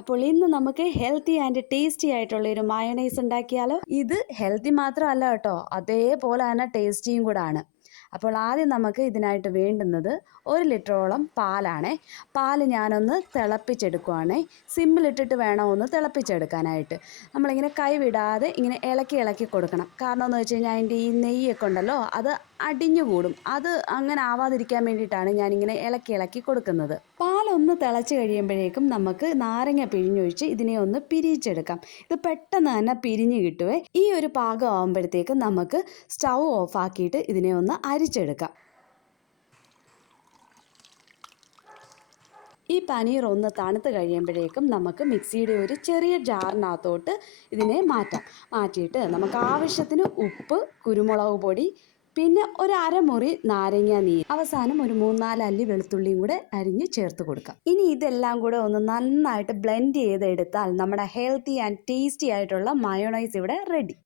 അപ്പോൾ ഇന്ന് നമുക്ക് ഹെൽത്തി ആൻഡ് ടേസ്റ്റി ആയിട്ടുള്ള ഒരു മയോണൈസ് ഉണ്ടാക്കിയാലോ. ഇത് ഹെൽത്തി മാത്രമല്ല കേട്ടോ, അതേപോലെ തന്നെ ടേസ്റ്റിയും കൂടെ ആണ്. അപ്പോൾ ആദ്യം നമുക്ക് ഇതിനായിട്ട് വേണ്ടുന്നത് 1 ലിറ്ററോളം പാലാണേ. പാല് ഞാനൊന്ന് തിളപ്പിച്ചെടുക്കുവാണേ. സിമ്മിലിട്ടിട്ട് വേണം ഒന്ന് തിളപ്പിച്ചെടുക്കാനായിട്ട്. നമ്മളിങ്ങനെ കൈ വിടാതെ ഇങ്ങനെ ഇളക്കി ഇളക്കി കൊടുക്കണം. കാരണം എന്ന് വെച്ച് കഴിഞ്ഞാൽ അതിൻ്റെ ഈ നെയ്യൊക്കെ ഉണ്ടല്ലോ, അത് അടിഞ്ഞു കൂടും. അത് അങ്ങനെ ആവാതിരിക്കാൻ വേണ്ടിയിട്ടാണ് ഞാനിങ്ങനെ ഇളക്കി ഇളക്കി കൊടുക്കുന്നത്. പാലൊന്ന് തിളച്ച് കഴിയുമ്പോഴേക്കും നമുക്ക് നാരങ്ങ പിഴിഞ്ഞൊഴിച്ച് ഇതിനെ ഒന്ന് പിരിച്ചെടുക്കാം. ഇത് പെട്ടെന്ന് തന്നെ പിരിഞ്ഞ് കിട്ടുവേ. ഈ ഒരു പാകം ആകുമ്പോഴത്തേക്കും നമുക്ക് സ്റ്റൗ ഓഫ് ആക്കിയിട്ട് ഇതിനെ ഒന്ന് അരിച്ചെടുക്കാം. ഈ പനീർ ഒന്ന് തണുത്ത് കഴിയുമ്പോഴേക്കും നമുക്ക് മിക്സിയുടെ ഒരു ചെറിയ ജാറിനകത്തോട്ട് ഇതിനെ മാറ്റിയിട്ട് നമുക്ക് ആവശ്യത്തിന് ഉപ്പ്, കുരുമുളക് പൊടി, പിന്നെ ഒരു അരമുറി നാരങ്ങ നീര്, അവസാനം ഒരു 3-4 അല്ലി വെളുത്തുള്ളിയും കൂടെ അരിഞ്ഞ് ചേർത്ത് കൊടുക്കാം. ഇനി ഇതെല്ലാം കൂടെ ഒന്ന് നന്നായിട്ട് ബ്ലെൻഡ് ചെയ്തെടുത്താൽ നമ്മുടെ ഹെൽത്തി ആൻഡ് ടേസ്റ്റി ആയിട്ടുള്ള മയോണൈസ് ഇവിടെ റെഡി.